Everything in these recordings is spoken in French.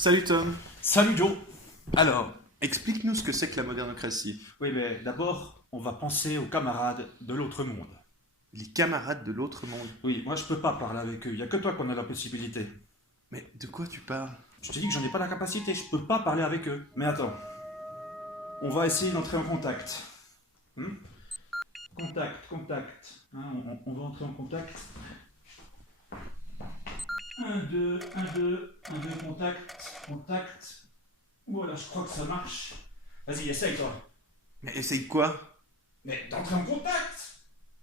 Salut Tom. Salut Joe. Alors, explique-nous ce que c'est que la modernocratie. Oui, mais d'abord, on va penser aux camarades de l'autre monde. Les camarades de l'autre monde. Oui, moi je peux pas parler avec eux, il y a que toi qu'on a la possibilité. Mais de quoi tu parles? Je te dis que j'en ai pas la capacité, je peux pas parler avec eux. Mais attends, on va essayer d'entrer en contact. Contact. Hein, on va entrer en contact. 1, 2, contact. Voilà, je crois que ça marche. Vas-y, essaye toi. Mais essaye quoi? Mais d'entrer en contact.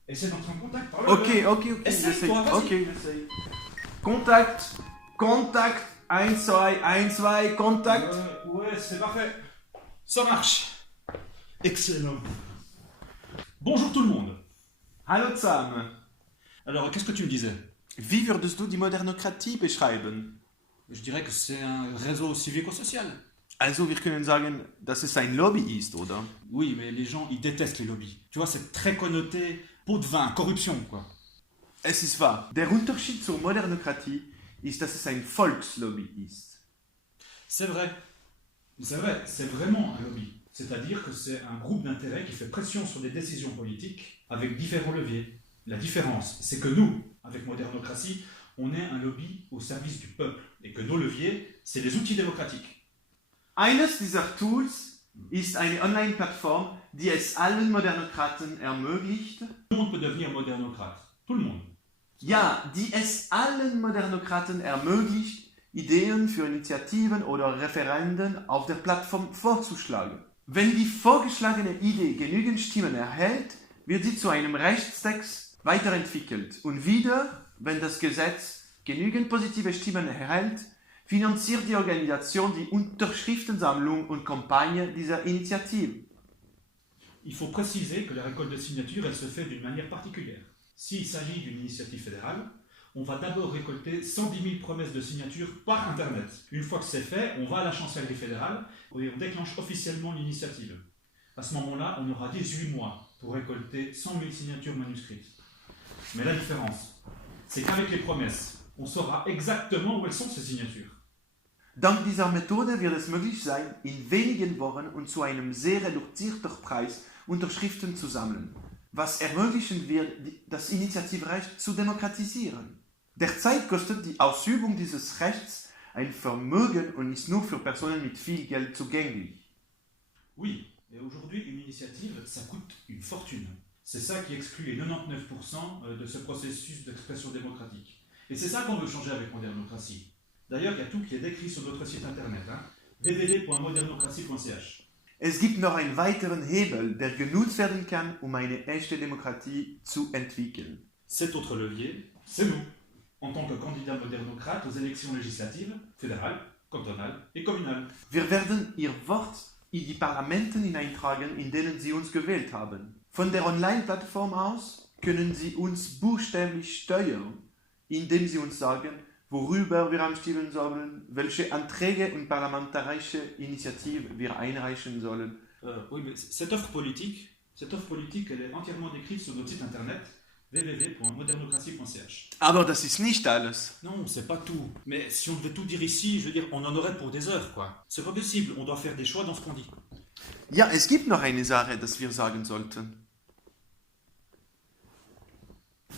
Essaye d'entrer en contact. Ok, Essaye, j'essaye. toi, vas-y. Ok, j'essaye. Contact, 1, 2, 1, 2, contact. Ouais, c'est parfait. Ça marche. Excellent. Bonjour tout le monde. Hallo zusammen. Alors, qu'est-ce que tu me disais? Wie würdest du die Modernokratie beschreiben? Je dirais que c'est un réseau civico-social. Also, wir können sagen, dass es ein Lobby ist, oder? Oui, mais les gens, ils détestent les lobbies. Tu vois, c'est très connoté pot de vin, corruption, quoi. Es ist wahr. Der Unterschied zur Modernokratie ist, dass es ein Volkslobby ist. C'est vrai. C'est vrai, c'est vraiment un lobby. C'est-à-dire que c'est un groupe d'intérêt qui fait pression sur des décisions politiques avec différents leviers. La différence, c'est que nous, avec Modernocratie, on est un lobby au service du peuple et que nos leviers, c'est les outils démocratiques. Eines dieser Tools ist eine Online-Plattform, die es allen Modernokraten ermöglicht, Tout le monde peut devenir modernocrate. Tout le monde. ja, die es allen Modernokraten ermöglicht, Ideen für Initiativen oder Referenden auf der Plattform vorzuschlagen. Wenn die vorgeschlagene Idee genügend Stimmen erhält, wird sie zu einem Rechtstext weiterentwickelt. Und wieder, wenn das Gesetz genügend positive Stimmen erhält, finanziert die Organisation die Unterschriftensammlung und Kampagne dieser Initiative. Il faut préciser que la récolte de signatures, elle se fait d'une manière particulière. S'il s'agit d'une initiative fédérale, on va d'abord récolter 110 000 promesses de signatures par Internet. Une fois que c'est fait, on va à la chancellerie fédérale et on déclenche officiellement l'initiative. À ce moment-là, on aura 18 mois pour récolter 100 000 signatures manuscrites. Mais la différence, c'est qu'avec les promesses, on saura exactement où elles sont ces signatures. Dank dieser Methode wird es möglich sein, in wenigen Wochen und zu einem sehr reduzierten Preis Unterschriften zu sammeln, was ermöglichen wird, das Initiativrecht zu demokratisieren. Derzeit kostet die Ausübung dieses Rechts ein Vermögen und ist nur für Personen mit viel Geld zugänglich. Oui, et aujourd'hui, une initiative, ça coûte une fortune. C'est ça qui exclut les 99% de ce processus d'expression démocratique. Et c'est ça qu'on veut changer avec Modernocratie. D'ailleurs, il y a tout qui est décrit sur notre site internet, www.modernocratie.ch. Es gibt noch einen weiteren Hebel, der genutzt werden kann, eine echte Demokratie zu entwickeln. Cet autre levier, c'est nous, en tant que candidats modernocrates aux élections législatives, fédérales, cantonales et communales. Wir werden Ihr Wort in die Parlamenten hineintragen, in denen Sie uns gewählt haben. Von der Online-Plattform aus können Sie uns buchstäblich steuern, indem Sie uns sagen, worüber wir abstimmen sollen, welche Anträge und parlamentarische Initiativen wir einreichen sollen. Oui, mais cette offre politique, elle est entièrement décrite sur notre site internet www.modernocratie.ch. Aber das ist nicht alles. Non, c'est pas tout. Mais si on devait tout dire ici, je veux dire, on en aurait pour des heures, quoi. C'est pas possible, on doit faire des choix dans ce qu'on dit. Ja, es gibt noch eine Sache, das wir sagen sollten.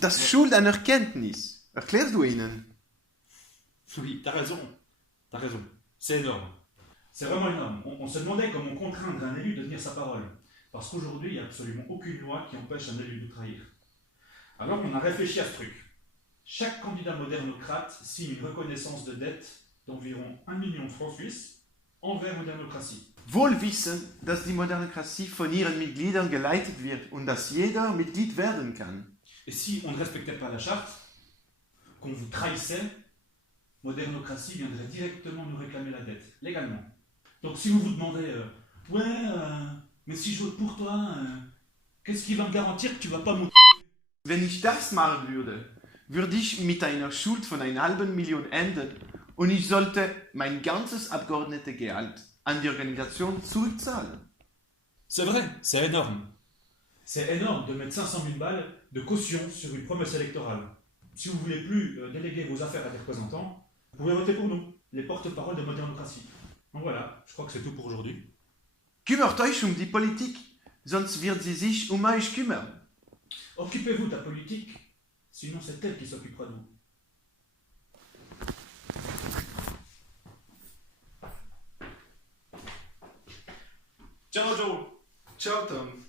Das Schuldanerkenntnis. Erklärst du ihnen? Oui, t'as raison. C'est énorme. C'est vraiment énorme. On se demandait comment contraindre un élu de tenir sa parole. Parce qu'aujourd'hui, il n'y a absolument aucune loi qui empêche un élu de trahir. Alors on a réfléchi à ce truc. Chaque candidat modernocrate signe une reconnaissance de dette d'environ 1 million de francs suisses envers Modernocratie. Wohl wissend, dass die Modernokratie von ihren Mitgliedern geleitet wird und dass jeder Mitglied werden kann. Et si on ne respectait pas la charte, qu'on vous trahissait, Modernocratie viendrait directement nous réclamer la dette, légalement. Donc si vous vous demandez, mais si je vote pour toi, qu'est-ce qui va me garantir que tu vas pas monter? Wenn ich das machen würde, würde ich mit einer Schuld von 500.000 enden und ich sollte mein ganzes Abgeordnetegehalt an die Organisation zurückzahlen. C'est vrai, c'est énorme. C'est énorme de mettre 500 000 balles de caution sur une promesse électorale. Si vous ne voulez plus déléguer vos affaires à des représentants, pouvez voter pour nous, les porte-paroles de Modernocratie. Donc voilà, je crois que c'est tout pour aujourd'hui. Kümmert euch die Politik, sonst wird sie sich euch kümmern. Occupez-vous de la politique, sinon c'est elle qui s'occupera de vous. Ciao Joe. Ciao Tom.